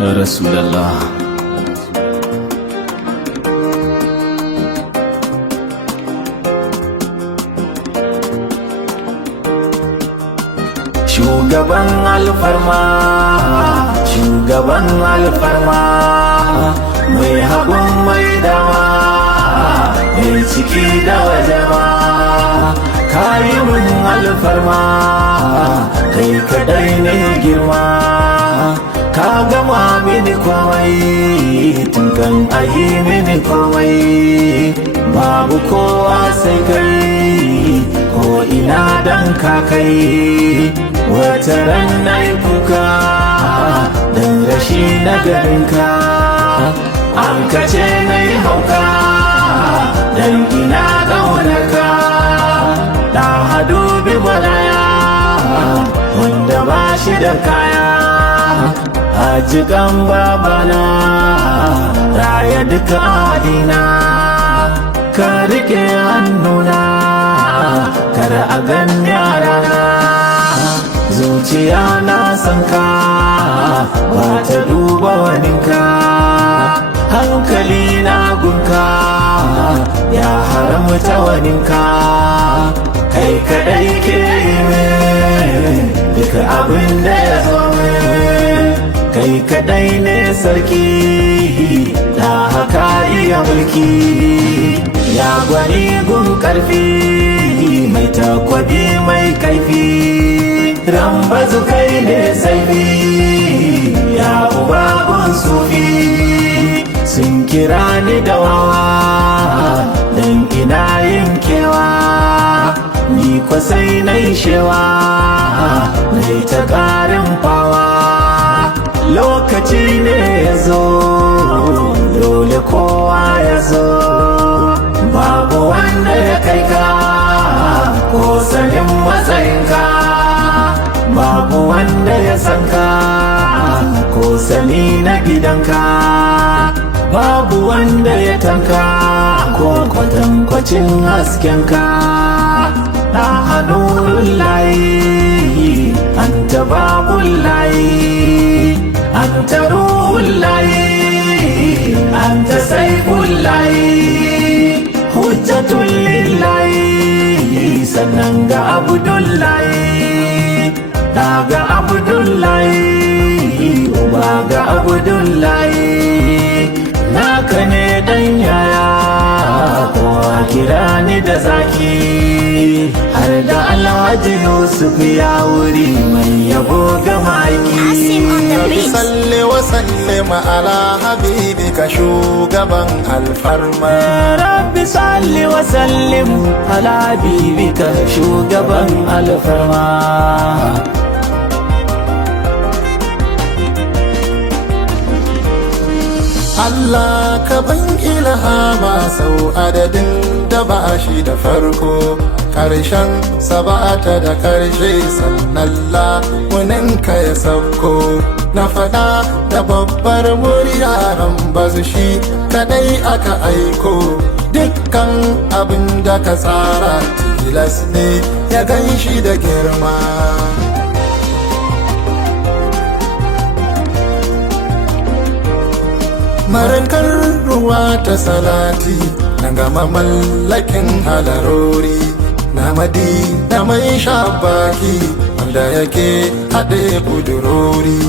ya Rasulallah. Shugaban alfarma, shugaban alfarma, mai hagun mai dama, mai ciki da wajama, kayi mun alfarma, kai kadai ne girma, ka gama mini komai, tun kan ayi mini komai, babu kowa sai kai, ko ina dan ka kai. Wata ran na yi kuka don rashi na garinka, an kace na yi hauka don ina ƙaunarka. Da hadu bi maraya wanda ba shi da kaya, a jikan babana raya duka adina, ka rike hannuna kar a gan yarana. Zuciya na san ka ba ta duba waninka, hankali na gunka ya haramta waninka, kai kadai ke min duka abin da ya zo min, kai kadai ne sarki da haka iya mulki, ya gwani gun karfi mai takwabi mai kaifi, rambazu kai ne saifi ya uba gun sufi, sun kira ni da wawa don ina yin kewa, ni kwasai na yi shewa na yi ta ƙarin fawa. Lokaci ne ya zo dole kowa ya zo, babu wanda ya kai ka ko sanin matsayinka, babu wanda ya san ka ko sani na gidanka, babu wanda ya tanka ko kwatankwacin haskenka. Na hannun layi an ta babun layi, an ta ruhun layi, an ta saifun layi, hujjatun lillahi, sannan ga abdullahi, daga abdullahi, uba ga abdullahi, naka ne dan yaya kowa kira ni da zaki, har da Alhaji Yusuf ya wuri mai yabo ga maki. Salli wa sallim ala habibika shugaban alfarma, Rabbi salli wa sallim ala habibika shugaban alfarma. Allah ka ban ilhama sau adadin da ba shi da farko, ƙarshen sabata da ƙarshe sannan lamuninka ya sauko. Na faɗa da babbar murya bazu shi kadai aka aiko, dukkan abin da ka tsara tilas ne ya gan shi da girma. Marakar ruwa ta salati na gama mallakin halarori, na madina mai shabaki wanda yake haɗe budurori,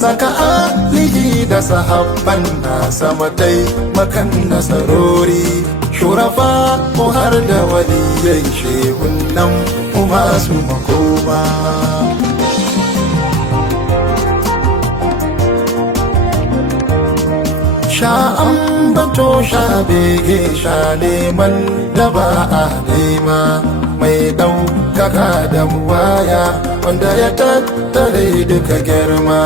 saka alihi da sahabban na sama makan nasarori, shurafa ko har da waliyai shehun nan masu makoma. Sha ambato sha bege sha neman da ba a nema, mai ɗaukaka da buwaya wanda ya tattare duka girma,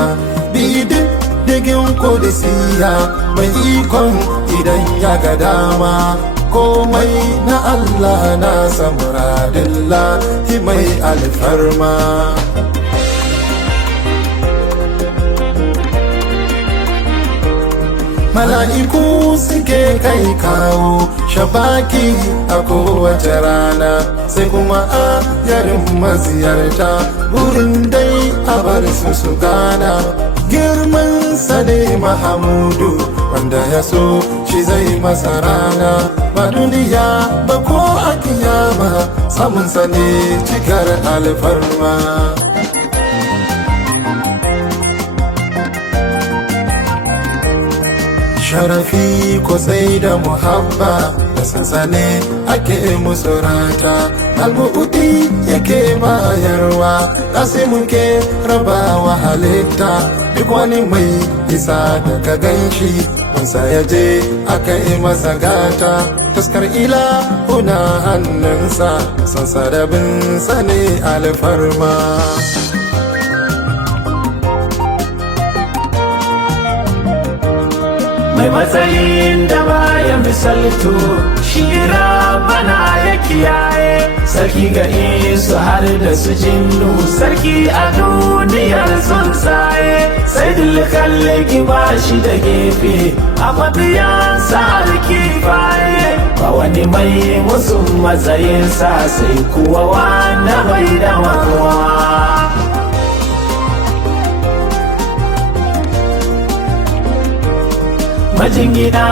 diddigin kudisiya mai ikon idan ya ga dama, komai na Allah na samuradillahi mai alfarma. Mala'iku suke kai kawo shabaki a kowace rana, sai kuma a yarin maziyarta burin dai a bar su gana, girmansa ne Mahamudu wanda ya so shi zai masa rana ba duniya ba ko a kiyama samunsa ne cikar alfarma. Sharafi ko sai da muhabba da sansane ake musu rata, albu'udi yake bayarwa, kasimun ke rabawa halitta, duk wani mai isa da ka ganshi kunsa ya je aka yi masa gata, taskar ila una hannunsa sansa da binsa ne alfarma. Mai matsayin da baya misaltu shi bana ya kiyaye, sarki ga isu har da su jinnu, sarki a duniyar tsuntsaye, sai dulkallaki ba shi da gefe a mabiyansa alkifaye, ba wani mai musun matsayinsa sai kuwa wanda bai da makowa. Majingina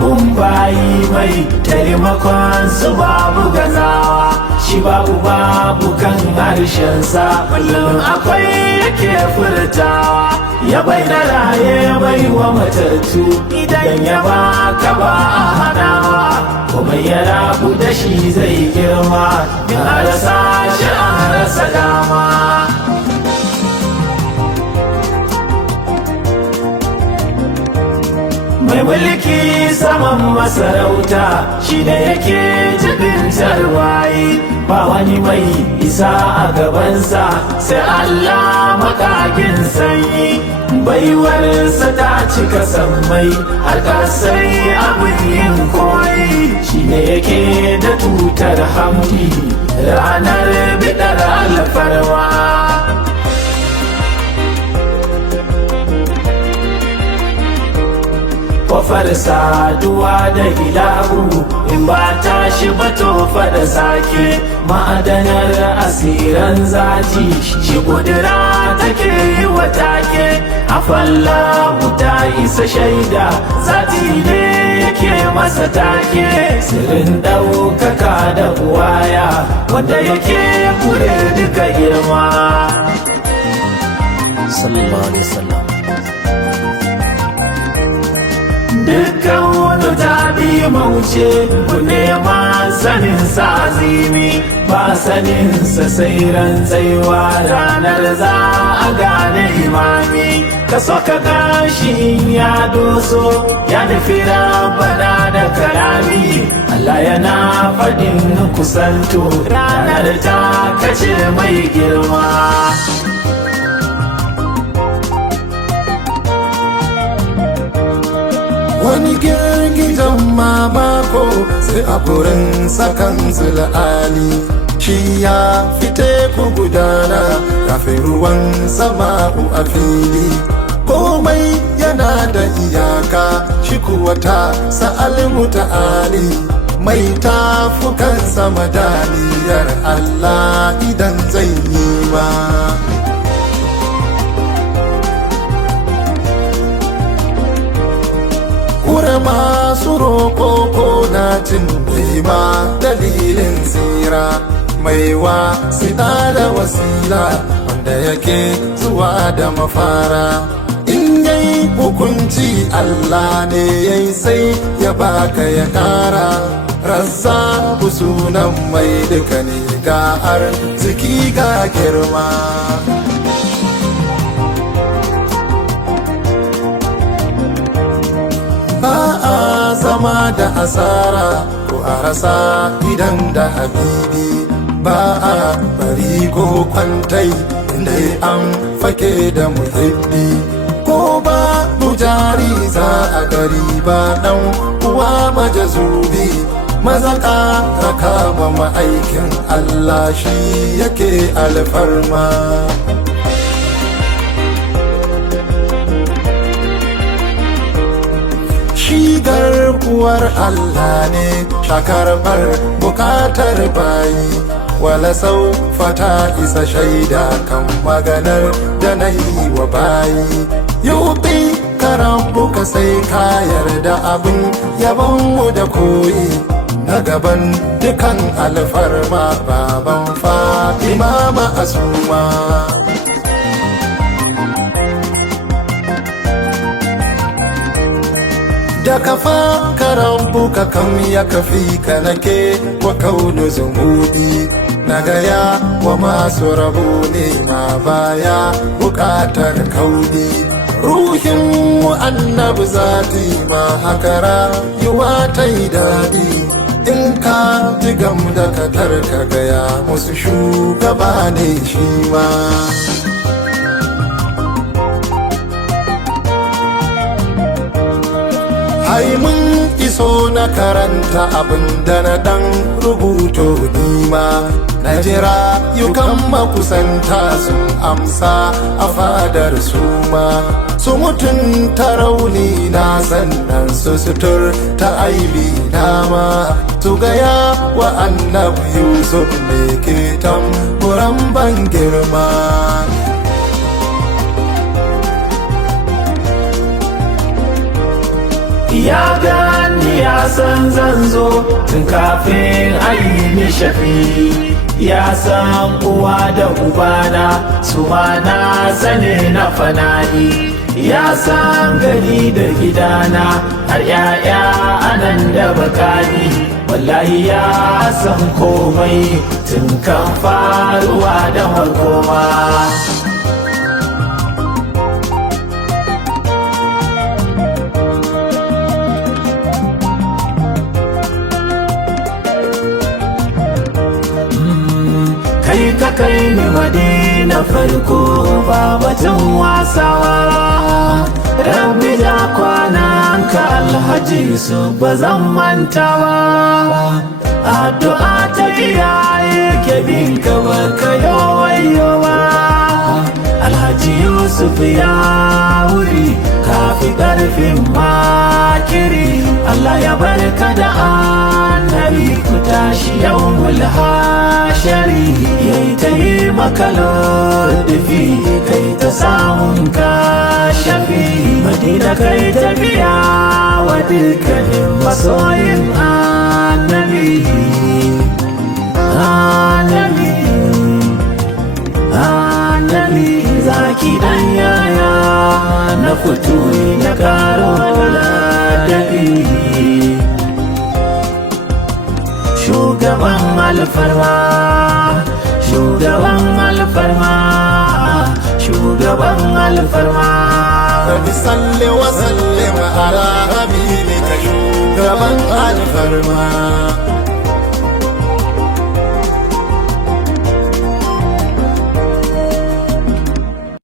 mun bayi mai taimakon su babu gazawa, shi babu kan harshensa kullum akwai yake furtawa, ya bai da raye bai wa matattu idan ya baka ba a hanawa, kuma ya rabu da shi zai girma in a rasa shi a rasa dama. Mai mulki saman masarauta shi da yake jibintar waye, ba wani mai isa a gabansa sai Allah makagin sanyi, baiwarsa ta cika sammai har kasai abin yin koyi, shi ne yake da tutar hamdi ranar bidar alfarma. Kofar saduwa da ilahu in ba ta shi ba tofa da sake, ma'adanar asiran zaji shi kudura take yi wa take, afallahu ta isa shaida zati ne yake masa take, sirrin ɗaukaka da buwaya wanda yake kure duka girma. Sallallahu alaihi wasallam. Dukkan wani tabi mauce ku nema sanin sa azimi, ba sanin sa sai ran tsaiwa ranar za a gane imami, ka so ka gashi in ya doso ya nufi rabana da karami, Allah yana faɗin kusanto ranar ta kace mai girma. Wani girgijen mamako sai a furin sakan zul'ali, shi ya fite ku gudana kafin ruwan sama'u a fili, komai yana da iyaka shi kuwa ta sa'al muta'ali, mai tafukan sama daliyar Allah idan zai yi ma. Kura masu roƙo ko na jin ma dalilin tsira, mai wasila da wasila wanda yake zuwa da mafara, in yayi hukunci Allah ne yayi sai ya baka ya ƙara, rassa sunan mai duka ne ga arziki ga girma. Ba a zama da asara ko a rasa idan da habibi, ba a bari ko kwantai inda an fake da muhibbi, ko ba jari za a gari ba dan uwa majazubi, mazaka raka ba ma'aikin Allah shi yake alfarma. Shi garkuwar Allah ne shakarbar bukatar bayi, wala sau fata isa shaida kan maganar da na yi wa bayi yubi karambu ka sai ka yarda abin yabonmu da koyi na gaban dukan alfarma baban Fatima ma'asuma da kafa karambu ka kam ya kafi ka nake wa kaunu zumudi na gaya wa masu rabu ne ma baya bukatar kaudi ruhin mu annabi zati ma hakara yiwa ta yi daɗi in ka ji gam da katar ka gaya musu shugaba ne shi ma ai mun iso na karanta abin da na dan rubuto nima na jira yukan makusanta sun amsa a fadar su ma su mutunta rauni na sannan su sutur ta aibi na ma su gaya wa annabi Yusuf ne ke tamburan ban girma ya gani ya san zan zo tun kafin aini shafi ya san uwa da ubana su ma na sane na fana'i ya san gari da gidana har yaya anan da bakani wallahi ya san komai tun kan faruwa da harkoma kai ka kai ni madina farko ba batun wasawa rabbi da kwanan ka alhaji su ba zan mantawa addu'a ta iyaye ke bin ka baka yawayowa alhaji Yusuf ya wuri kafi karfin makiri Allah ya barka da annabi ku tashi yawmul hashari yayi ta yi maka ladafi kai ta samun kashafi madina kai ta biya wa dukkanin masoyin annabi annabi annabi zaki dan yaya na fito na karo ladabi shugaban alfarma shugaban alfarma shugaban alfarma Rabbi salli wa sallim ala habibika shugaban alfarma